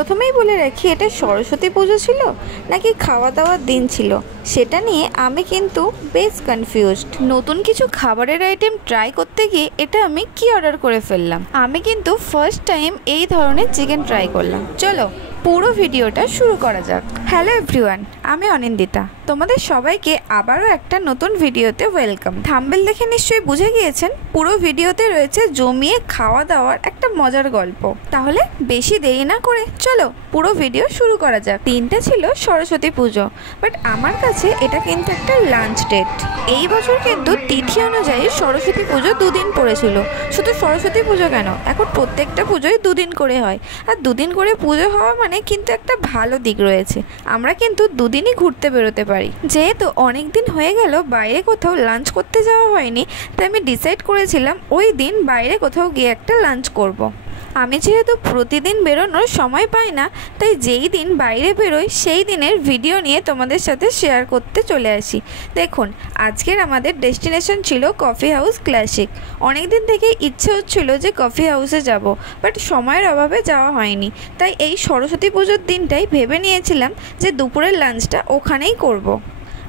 প্রথমেই বলে রাখি, এটা সরস্বতী পুজো ছিল নাকি খাওয়া দাওয়ার দিন ছিল সেটা নিয়ে আমি কিন্তু বেশ কনফিউজড। নতুন কিছু খাবারের আইটেম ট্রাই করতে গিয়ে এটা আমি কি অর্ডার করে ফেললাম। আমি কিন্তু ফার্স্ট টাইম এই ধরনের চিকেন ট্রাই করলাম। চলো পুরো ভিডিওটা শুরু করা যাক। হ্যালো এভরিওয়ান, আমি অনিন্দিতা। তোমাদের সবাইকে আবারও একটা নতুন ভিডিওতে ওয়েলকাম। থাম্বনেল দেখে নিশ্চয়ই বুঝে গিয়েছেন পুরো ভিডিওতে রয়েছে জমিয়ে খাওয়া দাওয়ার একটা মজার গল্প। তাহলে বেশি দেরি না করে চলো পুরো ভিডিও শুরু করা যাক। দিনটা ছিল সরস্বতী পুজো, বাট আমার কাছে এটা কিন্তু একটা লাঞ্চ ডেট। এই বছর কিন্তু তিথি অনুযায়ী সরস্বতী পুজো দুদিন পড়েছিল। শুধু সরস্বতী পুজো কেন, এখন প্রত্যেকটা পুজোই দুদিন করে হয়। আর দুদিন করে পুজো হওয়া মানে কিন্তু একটা ভালো দিক রয়েছে, আমরা কিন্তু দুদিনই ঘুরতে বেরোতে পারি। যেহেতু অনেক দিন হয়ে গেল বাইরে কোথাও লাঞ্চ করতে যাওয়া হয়নি, তাই আমি ডিসাইড করেছিলাম ওই দিন বাইরে কোথাও গিয়ে একটা লাঞ্চ করব। আমি যেহেতু প্রতিদিন বেরোনোর সময় পাই না, তাই যেই দিন বাইরে বেরোই সেই দিনের ভিডিও নিয়ে তোমাদের সাথে শেয়ার করতে চলে আসি। দেখুন, আজকের আমাদের ডেস্টিনেশন ছিল কফি হাউস ক্লাসিক। অনেক দিন থেকে ইচ্ছে হচ্ছিল যে কফি হাউসে যাব, বাট সময়ের অভাবে যাওয়া হয়নি। তাই এই সরস্বতী পুজোর দিনটাই ভেবে নিয়েছিলাম যে দুপুরের লাঞ্চটা ওখানেই করব।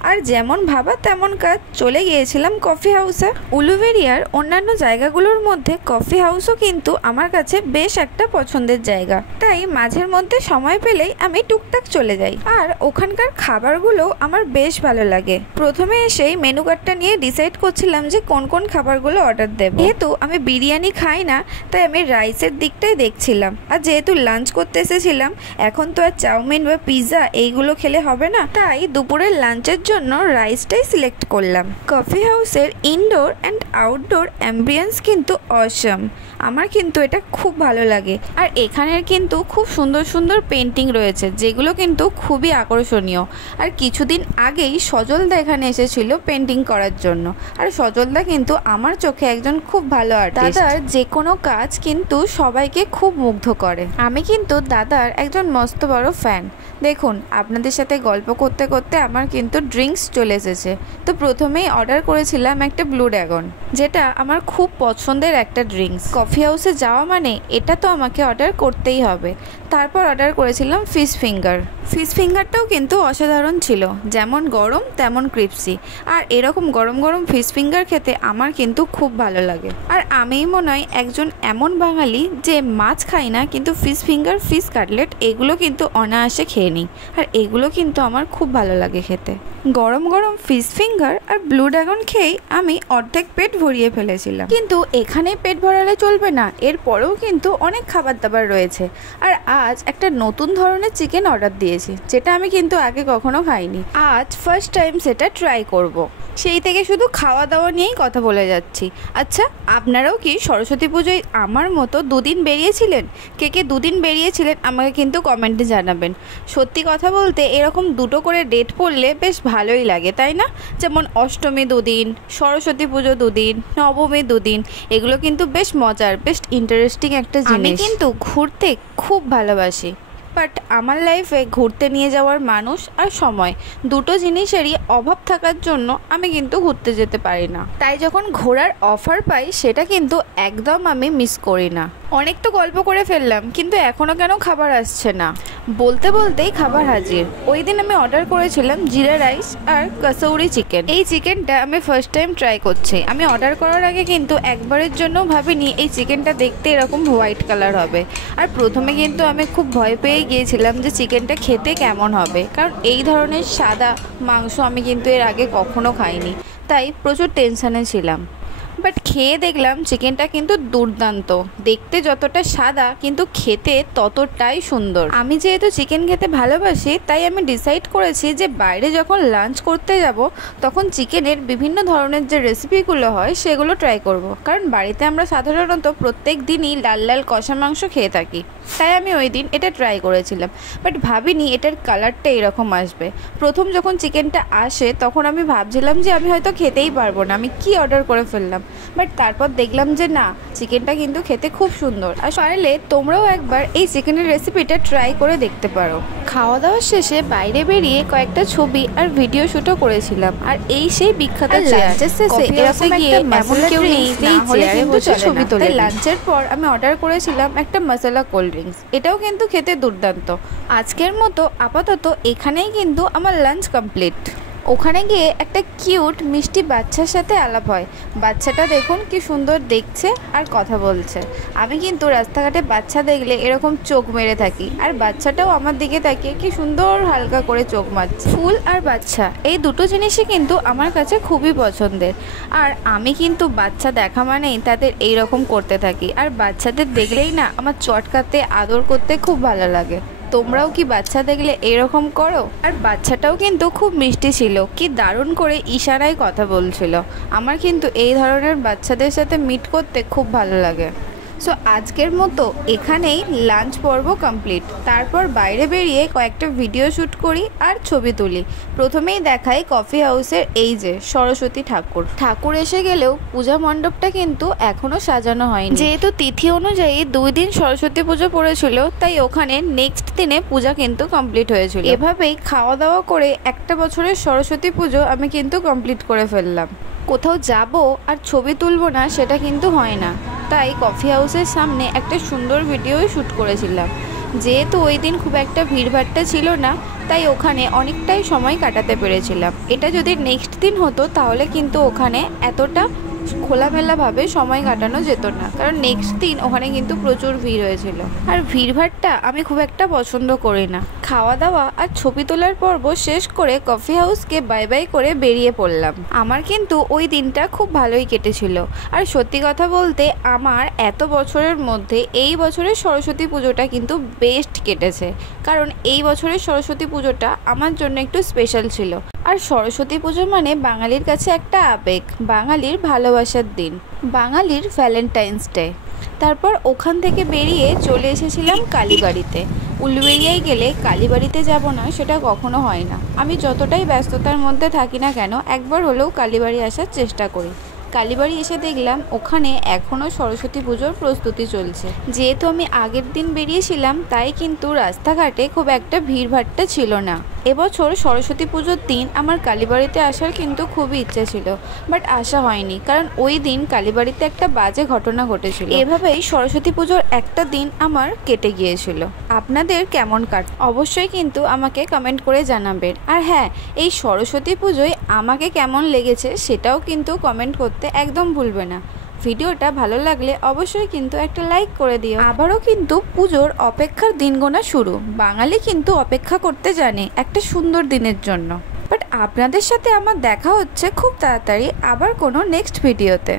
আর যেমন ভাবা তেমন কাজ, চলে গিয়েছিলাম কফি হাউসে। উলুবেরিয়ার অন্যান্য জায়গাগুলোর মধ্যে কফি হাউসও কিন্তু আমার কাছে বেশ একটা পছন্দের জায়গা, তাই মাঝের মধ্যে সময় পেলেই আমি টুকটাক চলে যাই। আর ওখানকার খাবারগুলো আমার বেশ ভালো লাগে। প্রথমে এসেই মেনু কার্ডটা নিয়ে ডিসাইড করছিলাম যে কোন কোন খাবারগুলো অর্ডার দেব। যেহেতু আমি বিরিয়ানি খাই না, তাই আমি রাইসের দিকটাই দেখছিলাম। আর যেহেতু লাঞ্চ করতে এসেছিলাম, এখন তো আর চাউমিন বা পিৎজা এইগুলো খেলে হবে না, তাই দুপুরের লাঞ্চের জন্য রাইসটাই সিলেক্ট করলাম। কফি হাউসের ইনডোর অ্যান্ড আউটডোর অ্যাম্বিয়েন্স কিন্তু অসম, আমার কিন্তু এটা খুব ভালো লাগে। আর এখানের কিন্তু খুব সুন্দর সুন্দর পেন্টিং রয়েছে, যেগুলো কিন্তু খুবই আকর্ষণীয়। আর কিছুদিন আগেই সজলদা এখানে এসেছিল পেন্টিং করার জন্য। আর সজলদা কিন্তু আমার চোখে একজন খুব ভালো আর্টিস্ট। দাদার যে কোনো কাজ কিন্তু সবাইকে খুব মুগ্ধ করে। আমি কিন্তু দাদার একজন মস্ত বড় ফ্যান। দেখুন, আপনাদের সাথে গল্প করতে করতে আমার কিন্তু ড্রিঙ্কস চলে এসেছে। তো প্রথমেই অর্ডার করেছিলাম একটা ব্লু ড্রাগন, যেটা আমার খুব পছন্দের একটা ড্রিঙ্কস। কফি হাউসে যাওয়া মানে এটা তো আমাকে অর্ডার করতেই হবে। তারপর অর্ডার করেছিলাম ফিশ ফিঙ্গার। ফিশ ফিঙ্গারটাও কিন্তু অসাধারণ ছিল, যেমন গরম তেমন ক্রিপসি। আর এরকম গরম গরম ফিশ ফিঙ্গার খেতে আমার কিন্তু খুব ভালো লাগে। আর আমিই মনে হয় একজন এমন বাঙালি যে মাছ খাই না, কিন্তু ফিশ ফিঙ্গার, ফিশ কাটলেট এগুলো কিন্তু অনায়াসে খেয়ে নিই। আর এগুলো কিন্তু আমার খুব ভালো লাগে খেতে। গরম গরম ফিশ ফিঙ্গার আর ব্লু ড্রাগন খেয়েই আমি অর্ধেক পেট ভরিয়ে ফেলেছিলাম। কিন্তু এখানেই পেট ভরালে চলবে না, এরপরেও কিন্তু অনেক খাবার দাবার রয়েছে। আর আজ একটা নতুন ধরনের চিকেন অর্ডার দিয়েছি, যেটা আমি কিন্তু আগে কখনো খাইনি। আজ ফার্স্ট টাইম সেটা ট্রাই করব। সেই থেকে শুধু খাওয়া দাওয়া নিয়েই কথা বলে যাচ্ছি। আচ্ছা, আপনারাও কি সরস্বতী পুজোয় আমার মতো দুদিন বেরিয়েছিলেন? কে কে দুদিন বেরিয়েছিলেন আমাকে কিন্তু কমেন্টে জানাবেন। সত্যি কথা বলতে এরকম দুটো করে ডেট পড়লে বেশ ভালোই লাগে, তাই না? যেমন অষ্টমী দুদিন, সরস্বতী পুজো দুদিন, নবমী দুদিন, এগুলো কিন্তু বেশ মজার, বেশ ইন্টারেস্টিং একটা জিনিস। আমি কিন্তু ঘুরতে খুব ভালোবাসি, বাট আমার লাইফে ঘুরতে নিয়ে যাওয়ার মানুষ আর সময় দুটো জিনিসেরই অভাব থাকার জন্য আমি কিন্তু ঘুরতে যেতে পারি না। তাই যখন ঘোরার অফার পাই সেটা কিন্তু একদম আমি মিস করি না। অনেক তো গল্প করে ফেললাম, কিন্তু এখনও কেন খাবার আসছে না? বলতে বলতেই খাবার হাজির। ওই দিন আমি অর্ডার করেছিলাম জিরা রাইস আর কসৌরি চিকেন। এই চিকেনটা আমি ফার্স্ট টাইম ট্রাই করছি। আমি অর্ডার করার আগে কিন্তু একবারের জন্য ভাবিনি এই চিকেনটা দেখতে এরকম হোয়াইট কালার হবে। আর প্রথমে কিন্তু আমি খুব ভয় পেয়ে গিয়েছিলাম যে চিকেনটা খেতে কেমন হবে, কারণ এই ধরনের সাদা মাংস আমি কিন্তু এর আগে কখনো খাইনি, তাই প্রচুর টেনশানে ছিলাম। বাট খেয়ে দেখলাম চিকেনটা কিন্তু দুর্দান্ত। দেখতে যতটা সাদা, কিন্তু খেতে ততটাই সুন্দর। আমি যেহেতু চিকেন খেতে ভালোবাসি, তাই আমি ডিসাইড করেছি যে বাইরে যখন লাঞ্চ করতে যাব তখন চিকেনের বিভিন্ন ধরনের যে রেসিপিগুলো হয় সেগুলো ট্রাই করব। কারণ বাড়িতে আমরা সাধারণত প্রত্যেক দিনই লাল লাল কষা মাংস খেয়ে থাকি, তাই আমি ওই দিন এটা ট্রাই করেছিলাম। বাট ভাবিনি এটার কালারটা এরকম আসবে। প্রথম যখন চিকেনটা আসে তখন আমি ভাবছিলাম যে আমি হয়তো খেতেই পারবো না, আমি কি অর্ডার করে ফেললাম। বাট তারপর দেখলাম যে না, চিকেনটা কিন্তু খেতে খুব সুন্দর। আর পারলে তোমরাও একবার এই চিকেনের রেসিপিটা ট্রাই করে দেখতে পারো। খাওয়া দাওয়ার শেষে বাইরে বেরিয়ে কয়েকটা ছবি আর ভিডিও শুটও করেছিলাম। আর এই সেই বিখ্যাত লাঞ্চের শেষে এরকম একটা এমন কেউ নেই যে চেয়ারে বসে ছবি তোলে। লাঞ্চের পর আমি অর্ডার করেছিলাম একটা মশলা কোল্ড ড্রিঙ্কস, এটাও কিন্তু খেতে দুর্দান্ত। আজকের মতো আপাতত এখানেই কিন্তু আমার লাঞ্চ কমপ্লিট। ওখানে গিয়ে একটা কিউট মিষ্টি বাচ্চার সাথে আলাপ হয়। বাচ্চাটা দেখুন কি সুন্দর দেখছে আর কথা বলছে। আমি কিন্তু রাস্তাঘাটে বাচ্চা দেখলে এরকম চোখ মেরে থাকি, আর বাচ্চাটাও আমার দিকে তাকিয়ে কি সুন্দর হালকা করে চোখ মারছে। ফুল আর বাচ্চা এই দুটো জিনিসই কিন্তু আমার কাছে খুবই পছন্দের। আর আমি কিন্তু বাচ্চা দেখা মানেই তাদের এইরকম করতে থাকি, আর বাচ্চাদের দেখলেই না আমার চটকাতে আদর করতে খুব ভালো লাগে। তোমরাও কি বাচ্চা দেখলে এরকম করো? আর বাচ্চাটাও কিন্তু খুব মিষ্টি ছিল, কি দারুণ করে ইশারায় কথা বলছিল। আমার কিন্তু এই ধরনের বাচ্চাদের সাথে মিট করতে খুব ভালো লাগে। সো আজকের মতো এখানেই লাঞ্চ পর্ব কমপ্লিট। তারপর বাইরে বেরিয়ে কয়েকটা ভিডিও শ্যুট করি আর ছবি তুলি। প্রথমেই দেখাই কফি হাউসের এই যে সরস্বতী ঠাকুর এসে গেলেও পূজা মণ্ডপটা কিন্তু এখনো সাজানো হয়নি। যেহেতু তিথি অনুযায়ী 2 দিন সরস্বতী পুজো পড়েছিল, তাই ওখানে নেক্সট দিনে পূজা কিন্তু কমপ্লিট হয়েছিল। এভাবেই খাওয়া দাওয়া করে একটা বছরের সরস্বতী পুজো আমি কিন্তু কমপ্লিট করে ফেললাম। কোথাও যাব আর ছবি তুলব না সেটা কিন্তু হয় না, তাই কফি হাউসের সামনে একটা সুন্দর ভিডিও শ্যুট করেছিলাম। যেহেতু ওই দিন খুব একটা ভিড়ভাট্টা ছিল না, তাই ওখানে অনেকটাই সময় কাটাতে পেরেছিলাম। এটা যদি নেক্সট দিন হতো তাহলে কিন্তু ওখানে এতটা খোলামেলাভাবে সময় কাটানো যেত না, কারণ নেক্সট দিন ওখানে কিন্তু প্রচুর ভিড় হয়েছিল। আর ভিড়ভাট্টা আমি খুব একটা পছন্দ করি না। খাওয়া দাওয়া আর ছবি তোলার পর্ব শেষ করে কফি হাউসকে বাই বাই করে বেরিয়ে পড়লাম। আমার কিন্তু ওই দিনটা খুব ভালোই কেটেছিল। আর সত্যি কথা বলতে আমার এত বছরের মধ্যে এই বছরের সরস্বতী পুজোটা কিন্তু বেস্ট কেটেছে, কারণ এই বছরের সরস্বতী পুজোটা আমার জন্য একটু স্পেশাল ছিল। আর সরস্বতী পুজো মানে বাঙালির কাছে একটা আবেগ, বাঙালির ভালোবাসার দিন, বাঙালির ভ্যালেন্টাইন্স ডে। তারপর ওখান থেকে বেরিয়ে চলে এসেছিলাম কালীবাড়িতে। উলুবেড়িয়ায় গেলে কালীবাড়িতে যাব না সেটা কখনো হয় না। আমি যতটাই ব্যস্ততার মধ্যে থাকি না কেন একবার হলেও কালীবাড়ি আসার চেষ্টা করি। কালীবাড়ি এসে দেখলাম ওখানে এখনও সরস্বতী পুজোর প্রস্তুতি চলছে। যেহেতু আমি আগের দিন বেরিয়েছিলাম, তাই কিন্তু রাস্তাঘাটে খুব একটা ভিড়ভাট্টা ছিল না। এবছর সরস্বতী পুজোর দিন আমার কালীবাড়িতে আসার কিন্তু খুবই ইচ্ছা ছিল, বাট আসা হয়নি, কারণ ওই দিন কালীবাড়িতে একটা বাজে ঘটনা ঘটেছিল। এভাবেই সরস্বতী পুজোর একটা দিন আমার কেটে গিয়েছিল। আপনাদের কেমন অবশ্যই কিন্তু আমাকে কমেন্ট করে জানাবেন। আর হ্যাঁ, এই সরস্বতী পুজোয় আমাকে কেমন লেগেছে সেটাও কিন্তু কমেন্ট করতে একদম ভুলবে না। ভিডিওটা ভালো লাগলে অবশ্যই কিন্তু একটা লাইক করে দিও। আবারও কিন্তু পুজোর অপেক্ষার দিন গোনা শুরু। বাঙালি কিন্তু অপেক্ষা করতে জানে একটা সুন্দর দিনের জন্য। বাট আপনাদের সাথে আমার দেখা হচ্ছে খুব তাড়াতাড়ি আবার কোনো নেক্সট ভিডিওতে।